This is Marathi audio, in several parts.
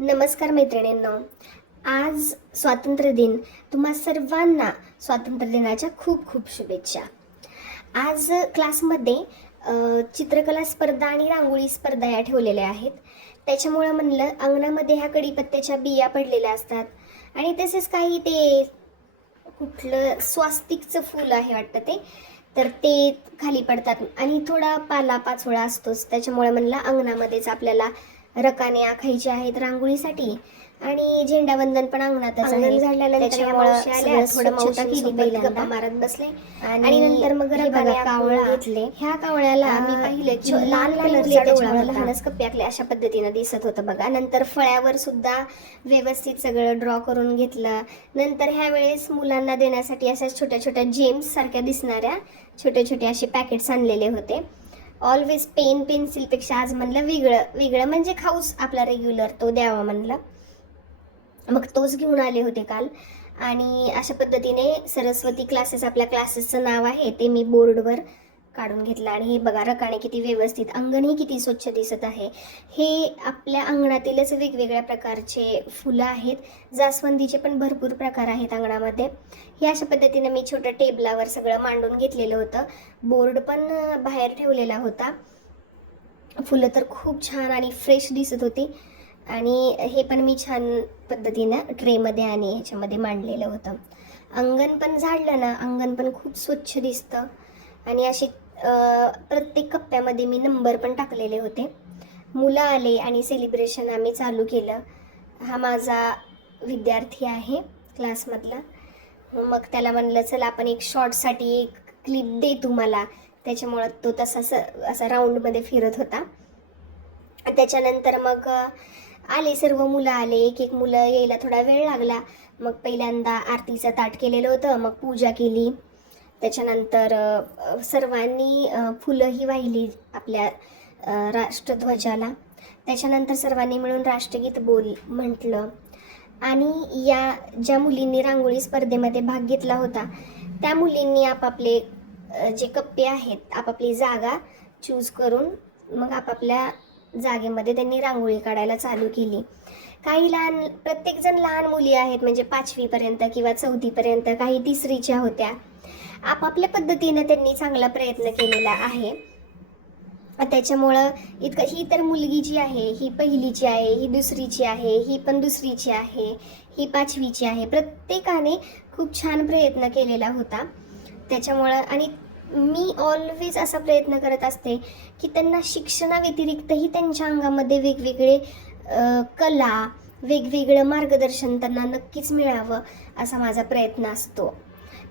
नमस्कार मैत्रिणींनो. आज स्वातंत्र्य दिन. तुम्हा सर्वांना स्वातंत्र्य दिनाच्या खूप खूप शुभेच्छा. आज क्लासमध्ये चित्रकला स्पर्धा आणि रांगोळी स्पर्धा या ठेवलेल्या आहेत. त्याच्यामुळं म्हणलं अंगणामध्ये ह्या कढीपत्त्याच्या बिया पडलेल्या असतात आणि तसेच काही ते कुठलं स्वास्तिकचं फूल आहे वाटतं तर ते खाली पडतात आणि थोडा पाला पाचोळा असतोच. त्याच्यामुळे म्हणलं अंगणामध्येच आपल्याला रकाने आखायचे आहेत रांगोळीसाठी आणि झेंडावंदन पण अंगणातच आहे. त्याच्यामुळे थोडं मौता केली, गप्पा मारत बसले आणि नंतर मग रकाने कावळा घेतले. ह्या कावळ्याला मी पाहिलं लाल कलरचा डोळा, लहानच कप्पे आखले अशा पद्धतीनं दिसत होतं बघा. नंतर फळ्यावर सुद्धा व्यवस्थित सगळं ड्रॉ करून घेतलं. नंतर ह्या वेळेस मुलांना देण्यासाठी अशा छोट्या छोट्या जेम्स सारख्या दिसणाऱ्या छोटे छोटे असे पॅकेट्स आणलेले होते. ऑलवेज पेन पेन्सिलपेक्षा आज म्हणलं वेगळं म्हणजे खाऊस आपला रेग्युलर तो द्यावा म्हणलं. मग तोच घेऊन आले होते काल. आणि अशा पद्धतीने सरस्वती क्लासेस आपल्या क्लासेसचं नाव आहे ते मी बोर्डवर काढून घेतलं. आणि हे बघा रकाने किती व्यवस्थित, अंगणही किती स्वच्छ दिसत आहे. हे आपल्या अंगणातीलच वेगवेगळ्या प्रकारचे फुलं आहेत. जास्वंदीचे पण भरपूर प्रकार आहेत अंगणामध्ये. हे अशा पद्धतीने मी छोट्या टेबलावर सगळं मांडून घेतलेलं होतं. बोर्ड पण बाहेर ठेवलेला होता. फुलं तर खूप छान आणि फ्रेश दिसत होती. आणि हे पण मी छान पद्धतीनं ट्रेमध्ये आणि ह्याच्यामध्ये मांडलेलं होतं. अंगण पण झाडलं ना, अंगण पण खूप स्वच्छ दिसतं. आणि असे प्रत्येक कप्प्यामध्ये मी नंबर पण टाकलेले होते. मुलं आले आणि सेलिब्रेशन आम्ही चालू केलं. हा माझा विद्यार्थी आहे क्लासमधला. मग त्याला म्हणलं चल आपण एक शॉर्टसाठी एक क्लिप दे तुम्हाला. त्याच्यामुळं तो तसा असा राऊंडमध्ये फिरत होता. त्याच्यानंतर मग आले सर्व मुलं आले. एक मुलं यायला थोडा वेळ लागला. मग पहिल्यांदा आरतीचं ताट केलेलं होतं, मग पूजा केली. त्याच्यानंतर सर्वांनी फुलंही वाहिली आपल्या राष्ट्रध्वजाला. त्याच्यानंतर सर्वांनी मिळून राष्ट्रगीत म्हटलं. आणि या ज्या मुलींनी रांगोळी स्पर्धेमध्ये भाग घेतला होता त्या मुलींनी आपापले जे कप्पे आहेत आपापली जागा चूज करून मग आपापल्या जागेमध्ये त्यांनी रांगोळी काढायला चालू केली. काही प्रत्येकजण लहान मुली आहेत, म्हणजे 5वीपर्यंत किंवा 4थीपर्यंत, काही 3रीच्या होत्या. आपापल्या पद्धतीनं त्यांनी चांगला प्रयत्न केलेला आहे. त्याच्यामुळं ही तर मुलगी जी आहे ही 1लीची आहे, ही 2रीची आहे, ही पण 2रीची आहे, ही 5वीची आहे. प्रत्येकाने खूप छान प्रयत्न केलेला होता. त्याच्यामुळं आणि मी ऑलवेज असा प्रयत्न करत असते की त्यांना शिक्षणाव्यतिरिक्तही त्यांच्या अंगामध्ये वेगवेगळे कला, वेगवेगळं मार्गदर्शन त्यांना नक्कीच मिळावं असा माझा प्रयत्न असतो.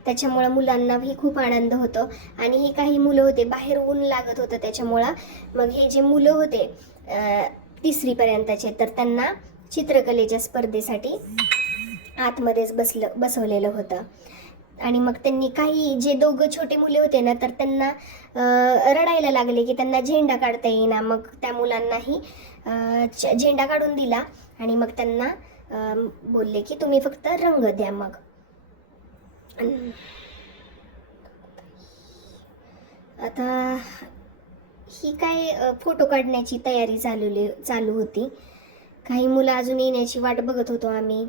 त्याच्यामुळं मुलांनाही खूप आनंद होतो. आणि हे काही मुलं होते बाहेर ऊन लागत होतं, त्याच्यामुळं मग हे जे मुलं होते 3रीपर्यंतचे तर त्यांना चित्रकलेच्या स्पर्धेसाठी आतमध्येच बसवलेलं होतं. आणि मग त्यांनी काही जे दोघं छोटे मुले होते ना तर त्यांना रडायला लागले की त्यांना झेंडा काढता येईना. मग त्या मुलांनाही झेंडा काढून दिला आणि मग त्यांना बोलले की तुम्ही फक्त रंग द्या. मग आता ही काय फोटो काढण्याची तयारी चालू होती. काही मुलं अजून येण्याची वाट बघत होतो आम्ही.